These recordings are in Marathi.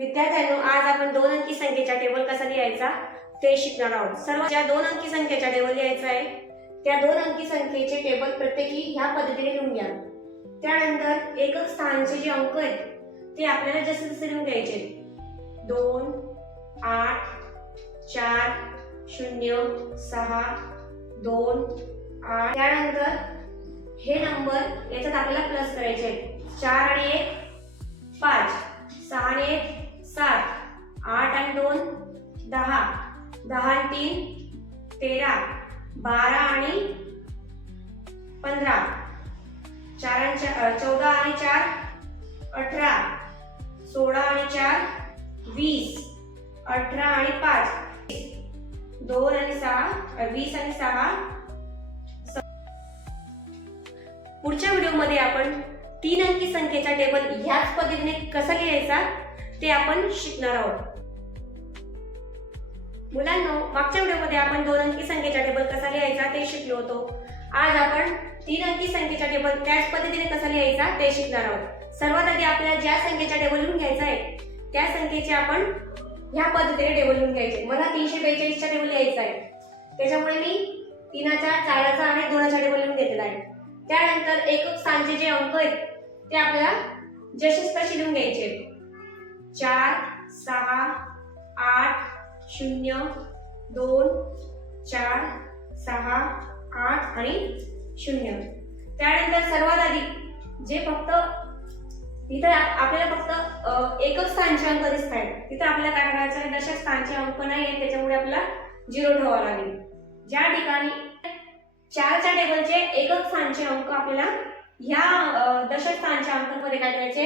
विद्यार्थ्यांनो, आज आपण दोन अंकी संख्येचा टेबल कसा लिहायचा ते शिकणार आहोत। सर्व ज्या दोन अंकी संख्येचा टेबल लिहायचा आहे त्या दोन अंकी संख्येचे टेबल प्रत्येकी ह्या पद्धतीने लिहून घ्या। त्यानंतर एकक स्थानाचे जे अंक आहेत ते आपल्याला जसे जसे लिहून घ्यायचे 2 8 4 0 6 2 8। त्यानंतर हे नंबर याच्यात आपल्याला प्लस करायचे आहेत। 4 आणि 1 5, 6 आणि 1 7, 8 आणि 2 10, 10 आणि 3 13, 12 आणि 15, 14 आणि 4 18, 16 आणि 4 20, 18 आणि 5 2 आणि 6 20 आणि 6। पुढच्या व्हिडिओमध्ये आपण तीन अंकी संख्येचा टेबल ह्याच पद्धतीने कसा लिहायचा ते आपण शिकणार आहोत। मुलांनो, मागच्या व्हिडिओमध्ये आपण दोन अंकी संख्येचा टेबल कसा लिहायचा ते शिकलो होतो। आज आपण तीन अंकी संख्येचा टेबल त्याच पद्धतीने कसा लिहायचा ते शिकणार आहोत। सर्वात आधी आपल्याला ज्या संख्येचा टेबल लिहून घ्यायचा आहे त्या संख्येचे आपण ह्या पद्धतीने टेबल लिहून घ्यायचे। मला 342 चा टेबल लिहायचा आहे, त्याच्यामुळे मी 3 चा 4 चा आणि 2 चा टेबल लिहून घेतलेला आहे। त्यानंतर एकक स्थानचे जे अंक आहेत ते आपल्याला जसेच तसे लिहून घ्यायचे। 4 6 8 0 2 4 6 8 आणि 0। त्यानंतर सर्वात आधी जे फक्त इथे आपल्याला फक्त एकक स्थानचे अंक दिसत आहेत, तिथे आपल्याला काय करायचं आहे, दशक स्थानचे अंक नाही आहेत, त्याच्यामुळे आपल्याला 0 ठेवावा लागेल। ज्या ठिकाणी 4 च्या टेबलचे एकक स्थानचे अंक आपल्याला ह्या दशक स्थानच्या अंकांमध्ये काय करायचे,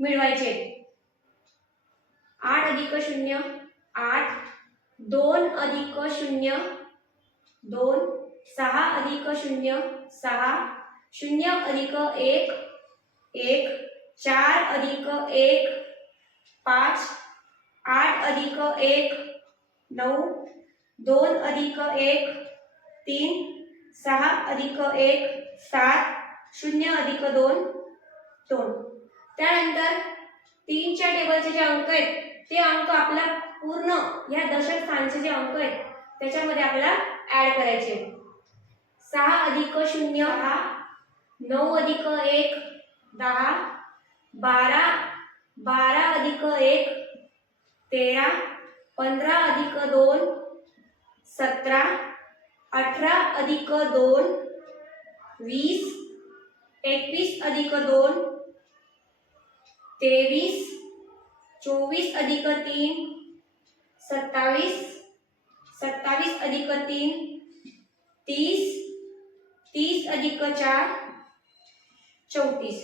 मिळवायचे। 8 अधिक 0 8, 2 अधिक 0 2, 6 अधिक 0 6, 0 अधिक 1 1, 4 अधिक 1 5, 8 अधिक 1 9, 2 अधिक 1 3, 6 अधिक 1 7, 0 अधिक 2 2। त्यानंतर 3 च्या टेबलचे जे अंक आहेत ते अंक आपल्या पूर्ण या दशक स्थानचे जे अंक आहेत त्याच्यामध्ये आपल्याला ऍड करायचे। 6 अधिक 0 6, 9 अधिक 1 10, 12 12 अधिक 1 13, 15 अधिक 2 17, 18 अधिक 2 20, 21 अधिक 2 23, 24 अधिक 3 27, 27 अधिक 3 30, 30 अधिक 4 34।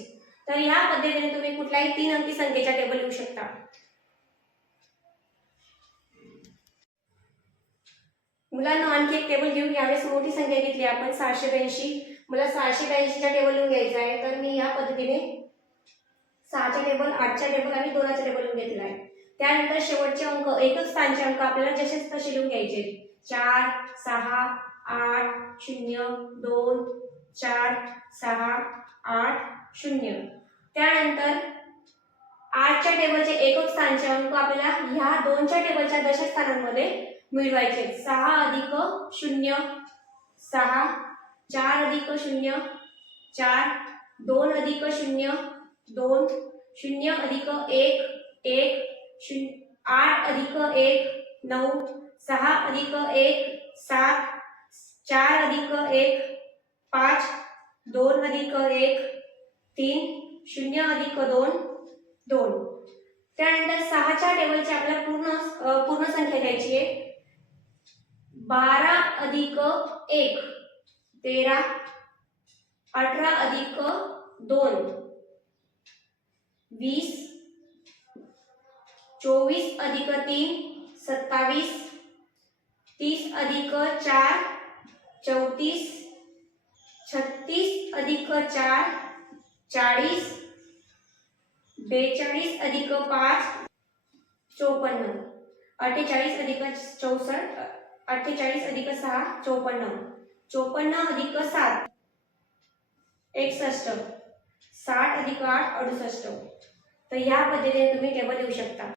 तर या पद्धतीने तुम्ही कुठल्याही तीन अंकी संख्येचा टेबल लिहू शकता। मुलांना आणखी एक टेबल घेऊन यावेळेस मोठी संख्या घेतली आपण 682। मला 682 चा टेबल लिहून घ्यायचा आहे, तर मी या पद्धतीने 6 चा टेबल 8 चा टेबल आणि 2 चा टेबल लिहून घेतला आहे। त्यानंतर शेवटचे अंक एकक स्थानचे अंक आपल्याला जसेच तसे लिहून घ्यायचे। 4 6 8 0 2 4 6 8 0। त्यानंतर 8 च्या टेबलचे एकक स्थानचे अंक आपल्याला ह्या 2 च्या टेबलच्या दशक स्थानांमध्ये मिळवायचे। 6 अधिक 0 6, 4 अधिक 0 4, 2 अधिक 0 2, 0 अधिक 1 1, 8 अधिक 1 9, 6 अधिक 1 7, 4 अधिक 1 5, 2 अधिक 1 3, 0 अधिक 2 2। त्यानंतर 6 च्या टेबलची आपल्याला पूर्ण संख्या घ्यायची आहे। 12 अधिक 1 13, 18 अधिक 2 20, 24 अधिक 3 27, 30 अधिक 4 34, 36 अधिक 4 40, 42 अधिक 5 54, 48 अधिक 64 48 अधिक 6 54, 54 अधिक 7 61, 60 अधिक 8 68। तर या पद्धतीने तुम्ही टेबल लिहू शकता।